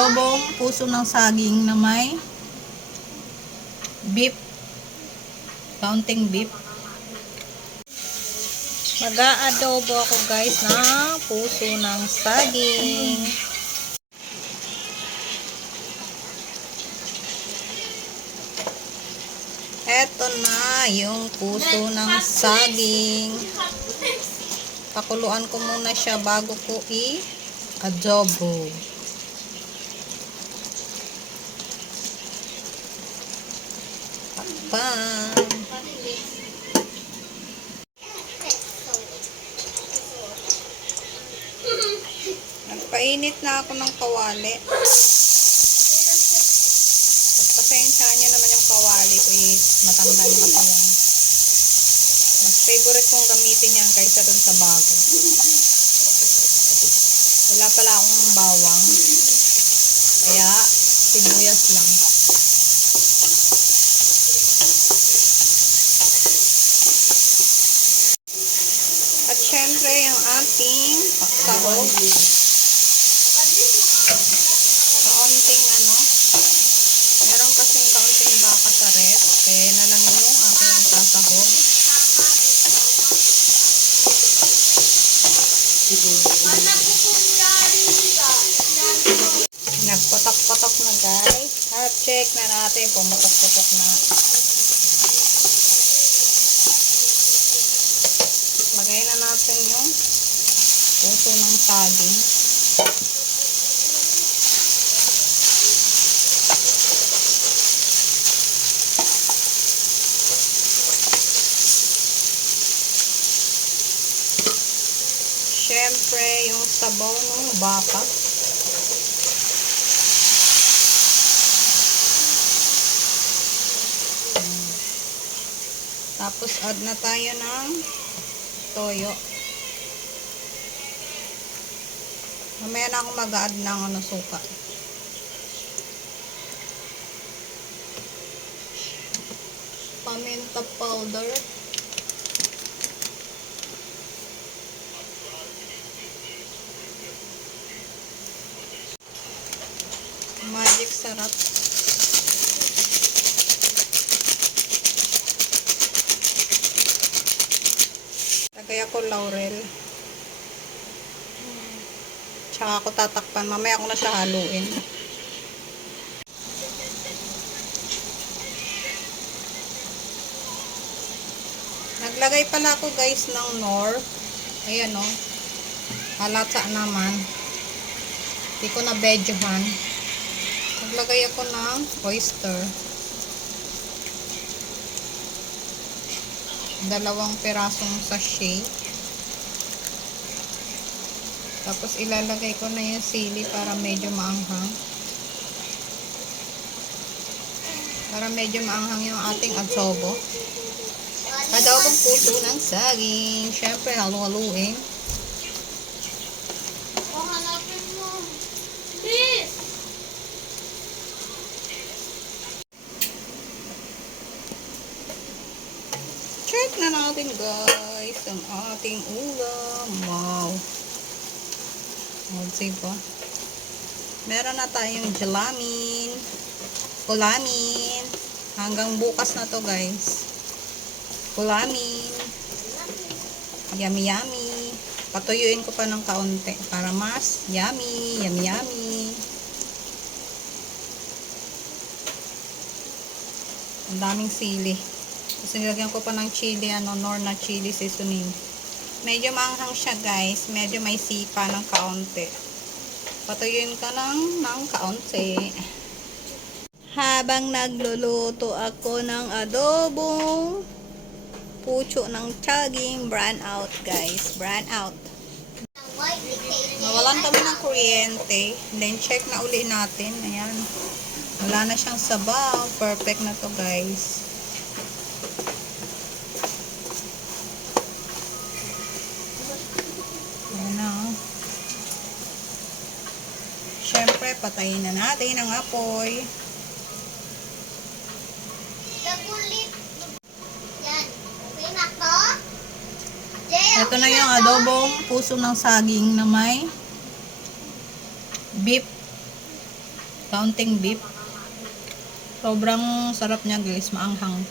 adobong puso ng saging na may beef, counting beef. Mag-aadobo ako guys ng puso ng saging. Eto na yung puso ng saging. Pakuluan ko muna siya bago ko i-adobo. Takpan. Nagpainit na ako ng kawali. Pasensyahan nyo naman yung kawali ko is matanda na kasi yan. Mas favorite kong gamitin yan kaysa dun sa bago. Wala pala akong bawang. Kaya sibuyas lang. At syempre yung ating sahog. Kaunting meron kasing kaunting baka sa ref. Kaya na lang yung aking sasahog. Nagpatok-patok na guys. At check na natin pumutok-putok na. Lagay na natin yung puso ng saging. Siyempre, yung sabaw ng baka. Tapos, add na tayo ng toyo. Mamaya na ako mag-add ng suka. Paminta powder. Magic sarap. Lagay ako laurel. Tsaka ako tatakpan. Mamaya ako na siya haluin. Naglagay pala ako guys ng nor. Ayan o. Halata naman. Hindi ko na bedyohan. Naglagay ako ng oyster. 2 pirasong sachet. Tapos ilalagay ko na yung sili para medyo maanghang. Para medyo maanghang yung ating adobo. Adobong puso ng saging. Syempre, halu-haluin. Check na natin guys ang ating ulam. Wow. Diba? Meron na tayong jalamin, ulamin. Hanggang bukas na to guys. Ulamin. Yummy yummy. Patuyuin ko pa ng kaunti para mas yummy, yummy yummy. Ang daming sili. Tapos nilagyan ko pa ng chili, nor na chili seasoning. Medyo maanghang siya guys. Medyo may sipa ng kaunti. Patuyuin ka lang ng kaunti. Habang nagluluto ako ng adobong puso ng saging, brown out guys. Brown out. Nawalan kami ng kuryente. Then check na uli natin. Ayan. Wala na siyang sabaw. Perfect na to guys. Siyempre, patayin na natin ang apoy. Ito na yung adobong puso ng saging na may beef, Kaunting beef. Sobrang sarap niya guys, maanghang.